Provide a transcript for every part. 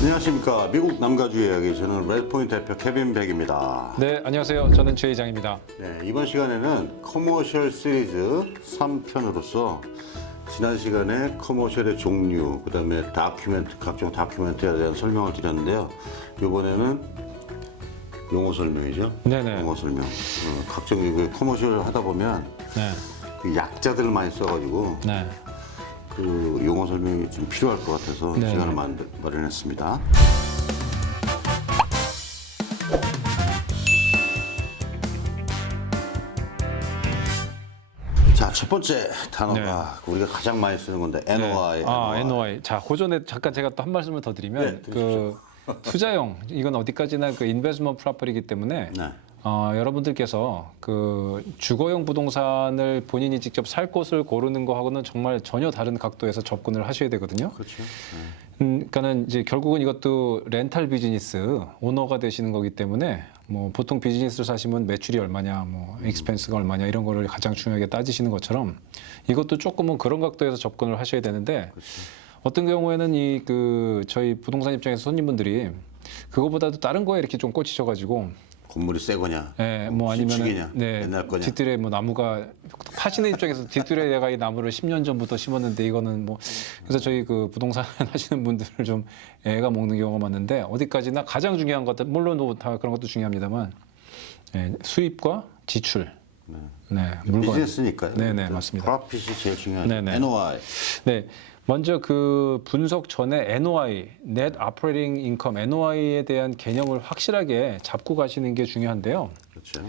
안녕하십니까. 미국 남가주 이야기, 저는 레드포인트 대표 케빈 백입니다. 네, 안녕하세요. 저는 최 이장입니다. 네, 이번 시간에는 커머셜 시리즈 3편으로서 지난 시간에 커머셜의 종류, 그 다음에 다큐멘트, 각종 다큐멘트에 대한 설명을 드렸는데요. 이번에는 용어 설명이죠. 네네. 용어 설명. 각종 그 커머셜 하다 보면 네. 그 약자들을 많이 써가지고 네. 그 용어 설명이 좀 필요할 것 같아서 네. 시간을 마련했습니다. 자, 첫 번째 단어가 우리가 가장 많이 쓰는 건데 NOI. NOI. 자, 그 전에 잠깐 제가 또 한 말씀을 더 드리면 네, 그 투자용 이건 어디까지나 그 인베스트먼트 프로퍼티이기 때문에 네. 여러분들께서 그 주거용 부동산을 본인이 직접 살 곳을 고르는 거하고는 정말 전혀 다른 각도에서 접근을 하셔야 되거든요. 그렇죠. 그러니까는 이제 결국은 이것도 렌탈 비즈니스 오너가 되시는 거기 때문에 뭐 보통 비즈니스를 사시면 매출이 얼마냐, 뭐 익스펜스가 얼마냐 이런 거를 가장 중요하게 따지시는 것처럼 이것도 조금은 그런 각도에서 접근을 하셔야 되는데 어떤 경우에는 이 그 저희 부동산 입장에서 손님분들이 그거보다도 다른 거에 이렇게 좀 꽂히셔가지고 건물이 새 거냐, 예, 뭐 아니면 신축이냐, 옛날 거냐. 뒷뜰에 뭐 나무가 파시는 입장에서 뒷뜰에 내가 이 나무를 10년 전부터 심었는데 이거는 뭐 그래서 저희 그 부동산 하시는 분들을 좀 애가 먹는 경우가 많은데 어디까지나 가장 중요한 것들 물론 뭐 다 그런 것도 중요합니다만 수입과 지출, 물건. 비즈니스니까요. 네네, 맞습니다. 프로핏이 제일 중요하죠. 네네. NOI. 네. 먼저 그 분석 전에 NOI, Net Operating Income, NOI에 대한 개념을 확실하게 잡고 가시는 게 중요한데요. 그렇죠.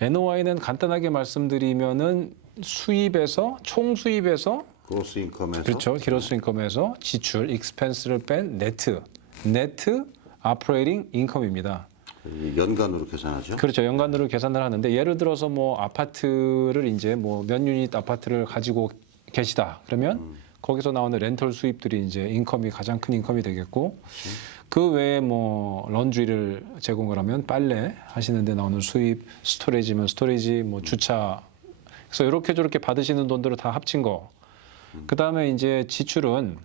NOI는 간단하게 말씀드리면은 수입에서 총 수입에서 그로스 인컴에서 그렇죠. 기로스 인컴에서 지출, 익스펜스를 뺀 네트 오퍼레이팅 인컴입니다. 연간으로 계산하죠. 그렇죠. 연간으로 계산을 하는데 예를 들어서 뭐 아파트를 이제 뭐 몇 유닛 아파트를 가지고 계시다. 그러면 거기서 나오는 렌털 수입들이 이제 인컴이 가장 큰 인컴이 되겠고 그 외에 뭐 런드리를 제공을 하면 빨래 하시는데 나오는 수입, 스토리지면 스토리지, 뭐 주차 그래서 이렇게 저렇게 받으시는 돈들을 다 합친 거. 그 다음에 이제 지출은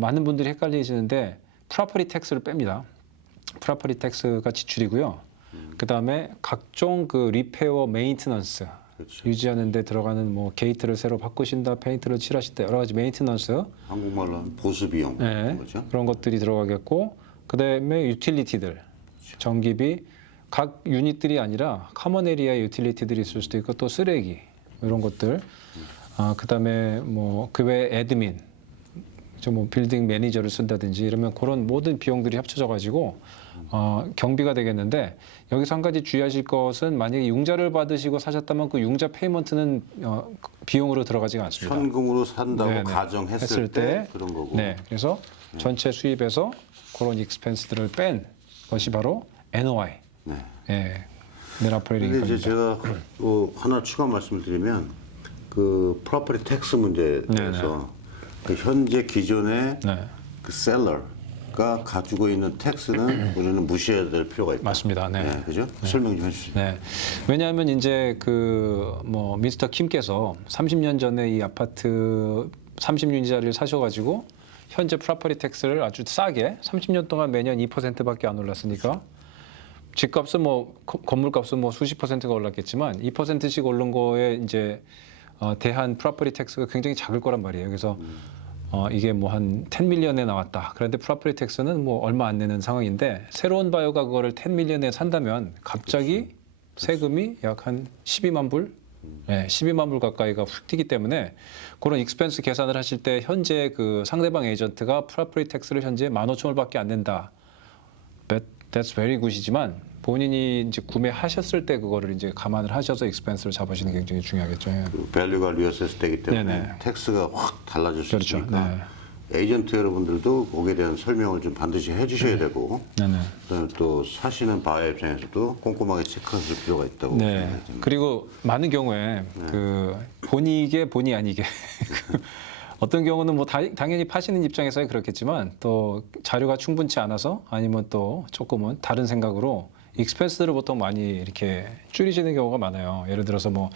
많은 분들이 헷갈리시는데 프로퍼티 텍스를 뺍니다. 프로퍼티 텍스가 지출이고요. 그 다음에 각종 그 리페어, 메인테넌스 그렇죠. 유지하는 데 들어가는 뭐 게이트를 새로 바꾸신다, 페인트를 칠하신다 여러 가지 메인테넌스 한국말로 하면 보수 비용 거죠. 그런 것들이 들어가겠고 그 다음에 유틸리티들 전기비 각 유닛들이 아니라 커먼 에리아 유틸리티들이 있을 수도 있고 또 쓰레기 이런 것들 그 다음에 뭐 그 외에 애드민 뭐 빌딩 매니저를 쓴다든지 이러면 그런 모든 비용들이 합쳐져 가지고 경비가 되겠는데 여기서 한 가지 주의하실 것은 만약에 융자를 받으시고 사셨다면 그 융자 페이먼트는 비용으로 들어가지가 않습니다. 현금으로 산다고 네네. 가정했을 때 그런 거고. 네, 그래서 전체 수입에서 그런 익스펜스들을 뺀 것이 바로 NOI. 네. 예, Net Operating 근데 이제 Income입니다. 제가 하나 추가 말씀을 드리면 그 프로퍼티 텍스 문제에 대해서 그 현재 기존의 네, 그 셀러가 가지고 있는 텍스는 우리는 무시해야 될 필요가 있다. 맞습니다. 네. 네, 그죠? 설명 좀 해주시죠. 네. 왜냐하면 이제 그 뭐 미스터 킴께서 30년 전에 이 아파트 30유니자리를 사셔가지고 현재 프로퍼티 텍스를 아주 싸게 30년 동안 매년 2%밖에 안 올랐으니까 집값은 뭐 건물값은 뭐 수십 %가 올랐겠지만 2%씩 오른 거에 이제 대한 프로퍼티 텍스가 굉장히 작을 거란 말이에요. 그래서 이게 뭐 한 10밀리언에 나왔다. 그런데 프로퍼티 텍스는 뭐 얼마 안 내는 상황인데 새로운 바이오가 그거를 10밀리언에 산다면 갑자기 세금이 약 한 12만 불, 12만 불 가까이가 훅 튀기 때문에 그런 익스펜스 계산을 하실 때 현재 그 상대방 에이전트가 프로퍼티 텍스를 현재 15,000불밖에 안 낸다. That's very good이지만 본인이 이제 구매하셨을 때 그거를 이제 감안을 하셔서 익스펜스를 잡으시는 게 굉장히 중요하겠죠. 예. 그 밸류가 리어세스 되기 때문에 네네. 텍스가 확 달라질 수 그렇죠. 있으니까 에이전트 여러분들도 거기에 대한 설명을 좀 반드시 해주셔야 되고 네네. 그다음에 또 사시는 바의 입장에서도 꼼꼼하게 체크하실 필요가 있다고 네. 생각이 듭니다. 그리고 많은 경우에 그 본이게 본의 아니게 어떤 경우는 뭐 당연히 파시는 입장에서야 그렇겠지만 또 자료가 충분치 않아서 아니면 또 조금은 다른 생각으로 익스펜스들을 보통 많이 이렇게 줄이시는 경우가 많아요. 예를 들어서 뭐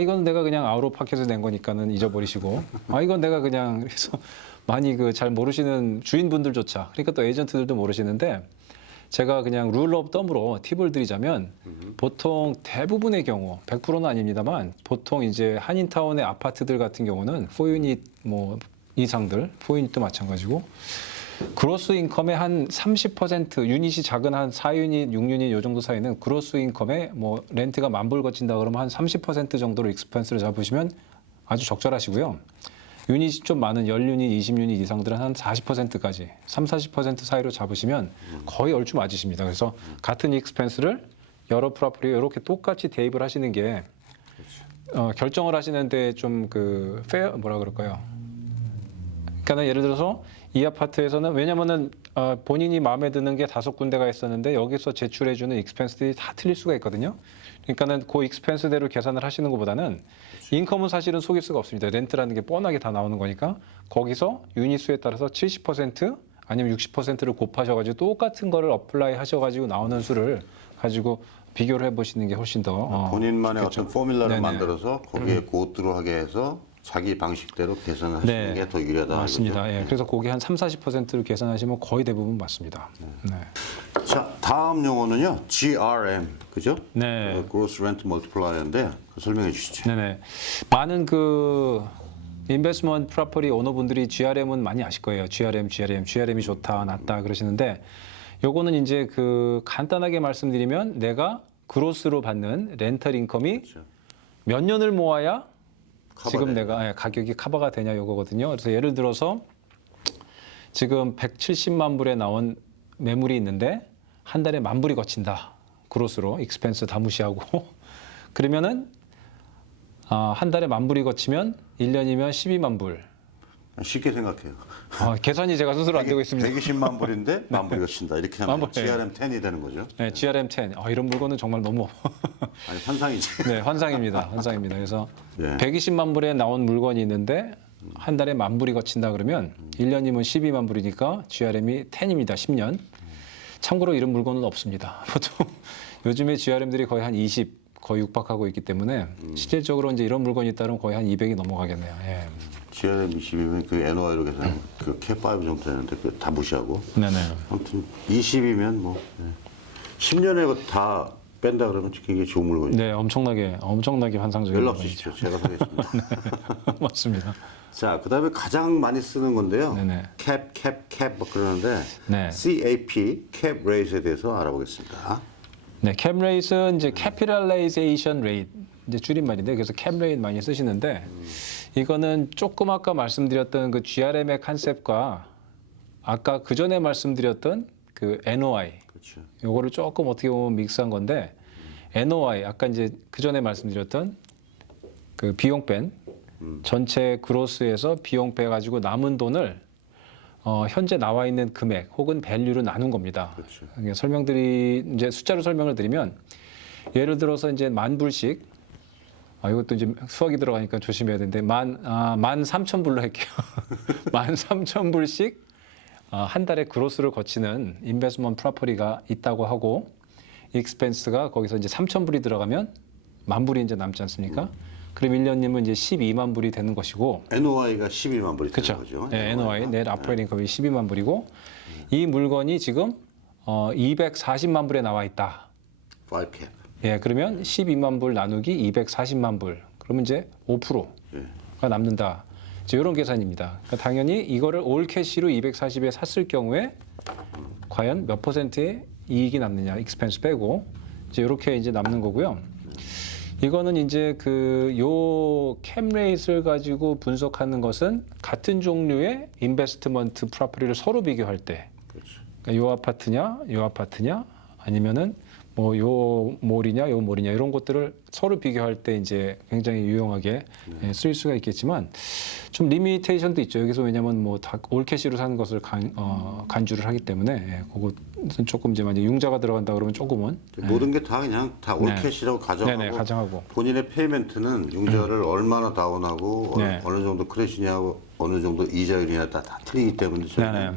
이건 내가 그냥 아웃 오브 파켓에서 낸 거니까는 잊어버리시고 이건 내가 그냥 그래서 많이 그 잘 모르시는 주인분들조차 그러니까 또 에이전트들도 모르시는데 제가 그냥 룰 오브 덤으로 팁을 드리자면 보통 대부분의 경우 100%는 아닙니다만 보통 이제 한인타운의 아파트들 같은 경우는 4유닛 뭐 이상들 4유닛도 마찬가지고 그로스 인컴의 한 30% 유닛이 작은 한 4유닛, 6유닛 요 정도 사이는 그로스 인컴에 뭐 렌트가 10,000불 거친다 그러면 한 30% 정도로 익스펜스를 잡으시면 아주 적절하시고요. 유닛이 좀 많은 10유닛, 20유닛 이상들은 한 40%까지 30-40% 사이로 잡으시면 거의 얼추 맞으십니다. 그래서 같은 익스펜스를 여러 프로퍼티에 이렇게 똑같이 대입을 하시는 게 결정을 하시는데 좀 그 페어 뭐라 그럴까요? 그러니까 예를 들어서 이 아파트에서는 왜냐면은 본인이 마음에 드는 게 5군데가 있었는데 여기서 제출해주는 익스펜스들이 다 틀릴 수가 있거든요. 그러니까는 그 익스펜스대로 계산을 하시는 것보다는 인컴은 사실은 속일 수가 없습니다. 렌트라는 게 뻔하게 다 나오는 거니까 거기서 유닛 수에 따라서 70% 아니면 60%를 곱하셔가지고 똑같은 거를 어플라이 하셔가지고 나오는 수를 가지고 비교를 해보시는 게 훨씬 더 본인만의 좋겠죠. 어떤 포뮬러를 네네. 만들어서 거기에 고트로하게 해서 자기 방식대로 계산하시는 게 더 유리하다. 맞습니다. 예, 그래서 그게 한 30-40%를 계산하시면 거의 대부분 맞습니다. 네. 자, 다음 용어는요. GRM. 그죠? 네. Gross Rent Multiplier인데 설명해 주시죠. 네네. 많은 그 인베스트먼트 프로퍼티 오너분들이 GRM은 많이 아실 거예요. GRM이 좋다, 낫다 그러시는데 요거는 이제 그 간단하게 말씀드리면 내가 그로스로 받는 렌털 인컴이 그렇죠. 몇 년을 모아야 지금 커버되냐. 내가 가격이 커버가 되냐 요거거든요. 그래서 예를 들어서 지금 170만 불에 나온 매물이 있는데 한 달에 10,000불이 거친다. 그로스로 익스펜스 다 무시하고 그러면은 한 달에 10,000불이 거치면 1년이면 12만 불. 쉽게 생각해요. 계산이 제가 스스로 안 되고 있습니다. 120만 불인데 10,000불이 친다. 이렇게 하면 불, 네. GRM 10이 되는 거죠. 네, GRM10. 이런 물건은 정말 너무 아니, 환상이지. 네, 환상입니다. 그래서 네. 120만 불에 나온 물건이 있는데 한 달에 10,000불이 거친다 그러면 1년이면 12만 불이니까 GRM이 10입니다. 10년. 참고로 이런 물건은 없습니다. 보통 요즘에 GRM들이 거의 한 20 거의 육박하고 있기 때문에 실질적으로 이제 이런 물건이 있다면 거의 한 200이 넘어가겠네요. 예. GRM 20이면 그 NOI로 계산하면 그 K5 정도 되는데 그 다 무시하고. 네네. 아무튼 20이면 뭐 10년에 다 뺀다 그러면 그게 좋은 물건이죠. 네, 엄청나게 환상적인 연락 물건이죠. 주십시오. 제가 사겠습니다. 맞습니다. 자, 그다음에 가장 많이 쓰는 건데요. 네네. 캡 뭐 그러는데 네. CAP, 캡 레이트에 대해서 알아보겠습니다. 네, 캡 레이트는 이제 캐피탈라이제이션 레이트 이제 줄임말인데 그래서 캡 레이트 많이 쓰시는데 이거는 조금 아까 말씀드렸던 그 GRM의 컨셉과 아까 그 전에 말씀드렸던 그 NOI 그렇죠. 요거를 조금 어떻게 보면 믹스한 건데 NOI 아까 이제 그 전에 말씀드렸던 그 비용 뺀 전체 그로스에서 비용 빼 가지고 남은 돈을 현재 나와 있는 금액 혹은 밸류로 나눈 겁니다. 그렇죠. 이게 이제 숫자로 설명을 드리면 예를 들어서 이제 10,000불씩 이것도 이제 수학이 들어가니까 조심해야 되는데 13,000불로 할게요. 13,000불씩 한 달에 그로스를 거치는 인베스트먼트 프로퍼티가 있다고 하고 익스펜스가 거기서 이제 3,000불이 들어가면 10,000불이 이제 남지 않습니까? 그럼 1년이면 이제 12만 불이 되는 것이고 NOI가 12만 불이 되는 그렇죠. 거죠. 네, NOI, 넷 아프레이팅 인컴이 12만 불이고 이 물건이 지금 240만 불에 나와 있다. 5캡. 예, 그러면 12만 불 나누기 240만 불. 그러면 이제 5%가 남는다. 이제 이런 계산입니다. 그러니까 당연히 이거를 올 캐시로 240에 샀을 경우에 과연 몇 퍼센트의 이익이 남느냐, 익스펜스 빼고 이제 이렇게 이제 남는 거고요. 이거는 이제 요 캠레이트를 가지고 분석하는 것은 같은 종류의 인베스트먼트 프로퍼티를 서로 비교할 때, 그렇죠. 그러니까 요 아파트냐, 아니면은 뭐 요 몰이냐, 이런 것들을 서로 비교할 때 이제 굉장히 유용하게 쓰일 수가 있겠지만 좀 리미테이션도 있죠. 여기서 왜냐하면 뭐 다 올캐시로 사는 것을 간주를 하기 때문에 그것은 조금 이제 만약 융자가 들어간다 그러면 조금은 모든 게 다 그냥 다 올캐시라고 가정하고, 네네, 가정하고. 본인의 페이멘트는 융자를 얼마나 다운하고 네. 어느 정도 크래시냐고 어느 정도 이자율이냐 다 틀리기 때문에 저희는 네네.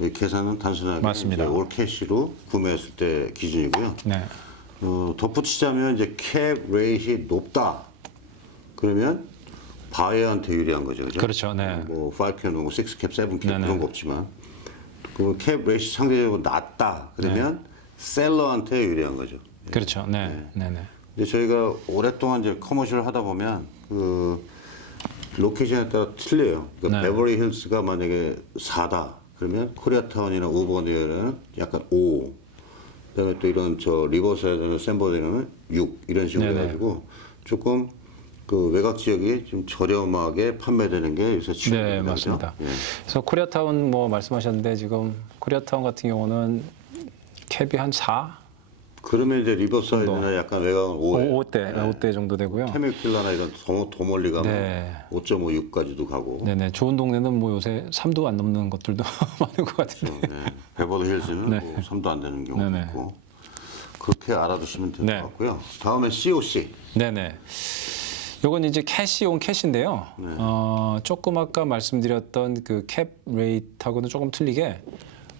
이 계산은 단순하게 맞습니다. 이제 올 캐시로 구매했을 때 기준이고요. 네. 덧붙이자면 이제 캡 레이트이 높다. 그러면 바이어한테 유리한 거죠, 그죠? 그렇죠. 네. 뭐 5캡, 뭐 6캡, 7캡 네네. 그런 거 없지만 그 캡 레이트 상대적으로 낮다. 그러면 셀러한테 유리한 거죠. 그렇죠. 네. 네. 네. 이제 저희가 오랫동안 이제 커머셜 하다 보면 그 로케이션에 따라 틀려요. 그러니까 네. 베버리 힐스가 만약에 4다. 그러면 코리아타운이나 우버니어는 약간 5. 그다음에 또 이런 저 리버사이드나 샌버드는 6 이런 식으로 네네. 해가지고 조금 그 외곽 지역이 좀 저렴하게 판매되는 게 요새 네, 추세입니다. 맞습니다. 그죠? 예. 그래서 코리아타운 뭐 말씀하셨는데 지금 코리아타운 같은 경우는 캡이 한 4? 그러면 이제 리버사이드나 약간 외곽은 5. 5대 정도 되고요. 테밀킬러나 이런 더 멀리 가면 네. 5.56까지도 가고. 네네. 좋은 동네는 뭐 요새 3도 안 넘는 것들도 많은 것 같은데. 네. 베버리 힐스는 뭐 3도 안 되는 경우도 네네. 있고. 그렇게 알아두시면 될 것 네. 같고요. 다음에 COC. 네네. 요건 이제 캐시 온 캐시인데요. 조금 아까 말씀드렸던 그 캡 레이트하고는 조금 틀리게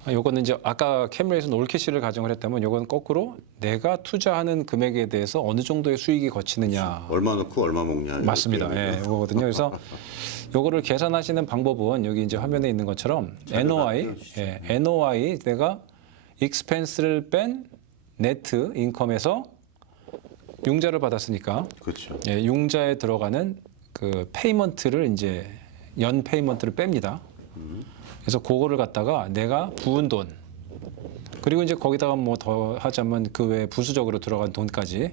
요거는 이제 아까 캡 레이트는 올 캐시를 가정을 했다면 요건 거꾸로 내가 투자하는 금액에 대해서 어느 정도의 수익이 거치느냐. 얼마 넣고 얼마 먹냐. 맞습니다. 이렇게 예, 이거거든요. 그래서 요거를 계산하시는 방법은 여기 이제 화면에 있는 것처럼 NOI, 예, NOI 내가 익스펜스를 뺀 네트 인컴에서 융자를 받았으니까 그렇죠. 예, 융자에 들어가는 그 페이먼트를 이제 연 페이먼트를 뺍니다. 그래서 그거를 갖다가 내가 부은 돈 그리고 이제 거기다가 뭐 더 하자면 그 외에 부수적으로 들어간 돈까지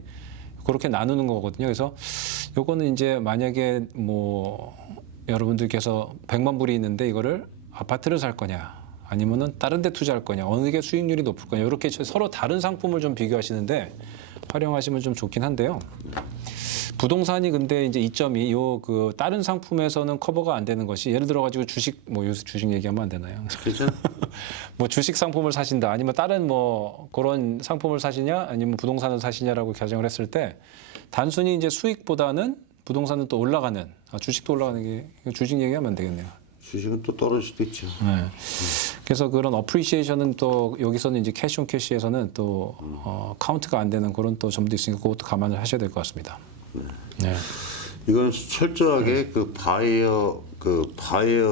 그렇게 나누는 거거든요. 그래서 요거는 이제 만약에 뭐 여러분들께서 100만 불이 있는데 이거를 아파트를 살 거냐 아니면은 다른 데 투자할 거냐 어느 게 수익률이 높을 거냐 이렇게 서로 다른 상품을 좀 비교하시는데 활용하시면 좀 좋긴 한데요. 부동산이 근데 이제 이점이 요 그 다른 상품에서는 커버가 안 되는 것이 예를 들어 가지고 주식 뭐 요새 주식 얘기하면 안 되나요? 그렇죠. 뭐 주식 상품을 사신다 아니면 다른 뭐 그런 상품을 사시냐 아니면 부동산을 사시냐라고 가정을 했을 때 단순히 이제 수익보다는 부동산은 또 올라가는 주식도 올라가는 게 주식 얘기하면 안 되겠네요. 주식은 또 떨어질 수도 있죠. 네. 그래서 그런 어프리시에이션은 또 여기서는 이제 캐시 온 캐시에서는 또 카운트가 안 되는 그런 또 점도 있으니까 그것도 감안을 하셔야 될 것 같습니다. 네. 이거는 철저하게 그 바이어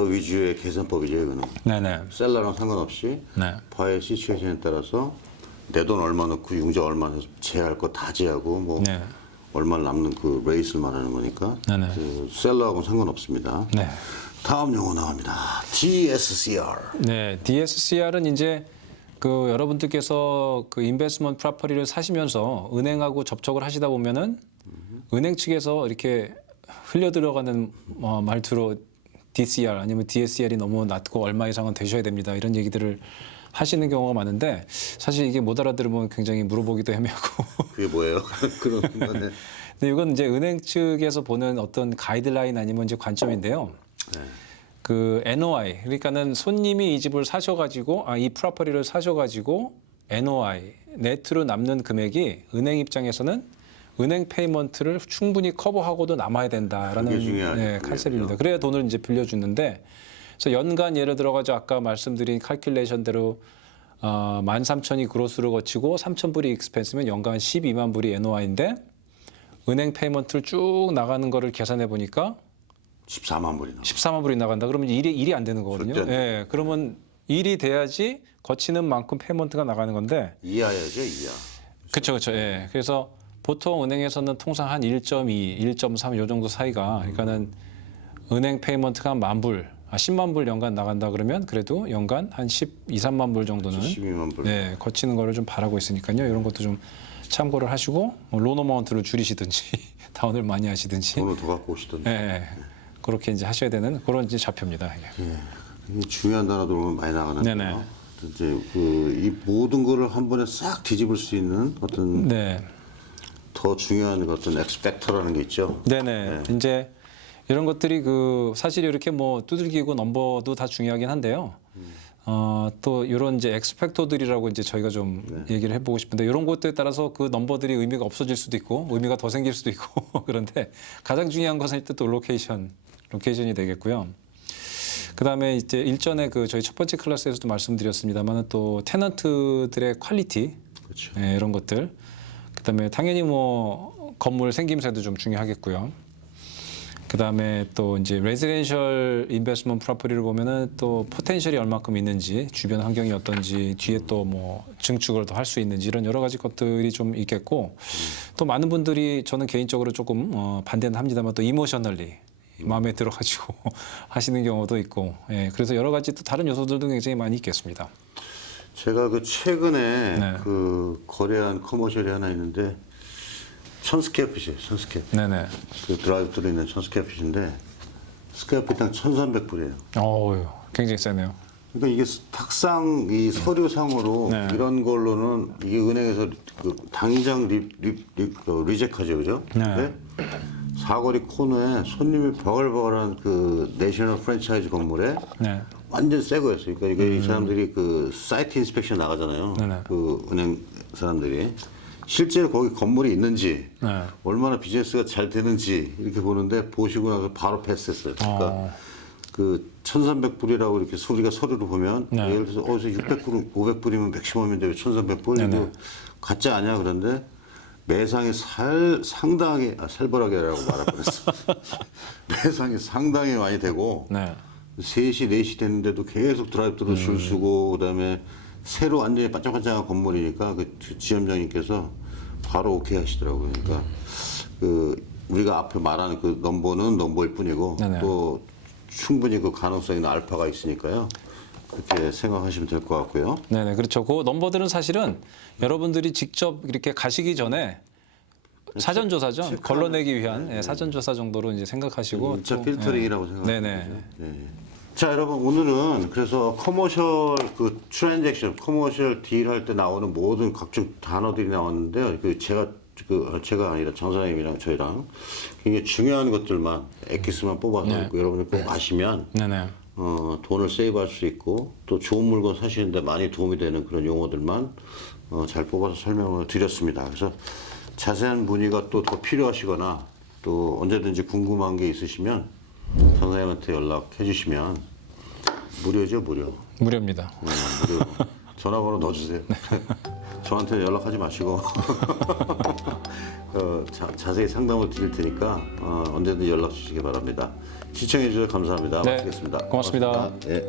위주의 계산법이죠. 이거는 네네. 셀러랑 상관없이 네. 바이어 시츄에이션에 따라서 내 돈 얼마 넣고 융자 얼마 해서 제할 거 다 제하고 뭐 네. 얼마 남는 그 레이스를 말하는 거니까 네네. 그 셀러하고는 상관없습니다. 네. 다음 용어 나갑니다. DSCR. 네. DSCR은 이제 그 여러분들께서 그 인베스트먼트 프로퍼티를 사시면서 은행하고 접촉을 하시다 보면은 은행 측에서 이렇게 흘려 들어가는 말투로 DCR 아니면 DSCR이 너무 낮고 얼마 이상은 되셔야 됩니다. 이런 얘기들을 하시는 경우가 많은데 사실 이게 못 알아들으면 굉장히 물어보기도 애매하고. 그게 뭐예요? 그런 건데. 근데 이건 이제 은행 측에서 보는 어떤 가이드라인 아니면 이제 관점인데요. 그 NOI 그러니까는 손님이 이 집을 사셔가지고 이 프로퍼티를 사셔가지고 NOI 네트로 남는 금액이 은행 입장에서는 은행 페이먼트를 충분히 커버하고도 남아야 된다라는 그게 중요하죠. 네, 그게 컨셉입니다. 그래야 돈을 이제 빌려주는데 그래서 연간 예를 들어가지고 아까 말씀드린 칼큘레이션대로 13,000이 그로스를 거치고 3,000불이 익스펜스면 연간 12만 불이 NOI인데 은행 페이먼트를 쭉 나가는 거를 계산해 보니까 14만 불이 나와. 14만 불이 나간다. 그러면 일이 안 되는 거거든요. 절대 안 예. 그러면 일이 돼야지 거치는 만큼 페이먼트가 나가는 건데. 이하야죠, 이하. 그렇죠, 그렇죠. 예. 그래서 보통 은행에서는 통상 한 1.2, 1.3 요 정도 사이가. 그러니까는 은행 페이먼트가 한 10,000불, 10만 불 연간 나간다 그러면 그래도 연간 한 12, 3만 불 정도는 12만 불. 네, 거치는 거를 좀 바라고 있으니까요. 이런 것도 좀 참고를 하시고 론 어마운트를 줄이시든지 다운을 많이 하시든지. 돈을 더 갖고 오시던데. 예. 그렇게 이제 하셔야 되는 그런 이제 좌표입니다. 이게. 예. 이게 중요한 단어들 보면 많이 나가는데요. 네네. 이제 이 모든 거를 한 번에 싹 뒤집을 수 있는 어떤 네. 더 중요한 어떤 엑스펙터라는 게 있죠. 네네. 이제 이런 것들이 그 사실 이렇게 뭐 두들기고 넘버도 다 중요하긴 한데요. 또 이런 이제 엑스펙터들이라고 이제 저희가 좀 얘기를 해보고 싶은데 이런 것들에 따라서 그 넘버들이 의미가 없어질 수도 있고 의미가 더 생길 수도 있고 그런데 가장 중요한 것은 일단 또 로케이션이 되겠고요. 그다음에 이제 일전에 그 저희 첫 번째 클래스에서도 말씀드렸습니다만 또 테넌트들의 퀄리티 그렇죠. 예, 이런 것들. 그다음에 당연히 뭐 건물 생김새도 좀 중요하겠고요. 그다음에 또 이제 레지던셜 인베스트먼트 프로퍼티를 보면은 또 포텐셜이 얼마큼 있는지, 주변 환경이 어떤지, 뒤에 또 뭐 증축을 더 할 수 있는지 이런 여러 가지 것들이 좀 있겠고, 또 많은 분들이 저는 개인적으로 조금 반대는 합니다만 또 이모셔널리 마음에 들어가지고 하시는 경우도 있고, 예, 그래서 여러 가지 또 다른 요소들도 굉장히 많이 있겠습니다. 제가 그 최근에 네. 그 거래한 커머셜이 하나 있는데 1000스퀘어핏이에요. 1000스퀘어. 네네. 그 드라이브 있는 1000스퀘어핏인데 스퀘어핏당 1,300불이에요. 어우, 굉장히 세네요. 그러니까 이게 탁상 이 서류상으로 네. 이런 걸로는 이게 은행에서 그 당장 리젝하죠, 그죠? 네. 근데 사거리 코너에 손님이 버글버글한 그 내셔널 프랜차이즈 건물에 네. 완전 새 거였어요. 그러니까 이게 이 사람들이 그 사이트 인스펙션 나가잖아요. 네네. 그 은행 사람들이 실제로 거기 건물이 있는지 네. 얼마나 비즈니스가 잘 되는지 이렇게 보는데 보시고 나서 바로 패스했어요. 그러니까 그 1,300불이라고 이렇게 우리가 서류를 보면 네. 예를 들어서 어디서 600불, 500불이면 맥시멈인데 왜 1,300불? 네네. 이거 가짜 아니야? 그런데 매상이 상당히 살벌하게라고 말할 뻔했어. 매상이 상당히 많이 되고 네. 3시, 4시 됐는데도 계속 드라이브로 줄 쓰고 그다음에 새로 완전히 반짝반짝한 건물이니까 그 지점장님께서 바로 오케이 하시더라고요. 그러니까 그 우리가 앞에 말하는 그 넘버는 넘버일 뿐이고 네네. 또 충분히 그 가능성이 있는 알파가 있으니까요. 그렇게 생각하시면 될 것 같고요. 네네, 그렇죠. 그 넘버들은 사실은 여러분들이 직접 이렇게 가시기 전에 사전조사죠. 걸러내기 위한 예, 사전조사 정도로 이제 생각하시고. 1차 또, 필터링이라고 예. 생각하면 네네. 되죠. 자, 여러분 오늘은 그래서 커머셜 그 트랜잭션, 커머셜 딜 할 때 나오는 모든 각종 단어들이 나왔는데요. 그 제가 아니라 장 사장님이랑 저희랑 굉장히 중요한 것들만 엑기스만 뽑아서 네. 있고 여러분이 꼭 아시면 네네. 돈을 세이브할 수 있고 또 좋은 물건 사시는데 많이 도움이 되는 그런 용어들만 잘 뽑아서 설명을 드렸습니다. 그래서 자세한 문의가 또 더 필요하시거나 또 언제든지 궁금한 게 있으시면 전사님한테 연락해 주시면 무료죠, 무료. 무료입니다. 무료. 전화번호 넣어주세요. 저한테 연락하지 마시고 자세히 상담을 드릴 테니까 언제든 연락 주시기 바랍니다. 시청해 주셔서 감사합니다. 네, 마치겠습니다. 고맙습니다. 네.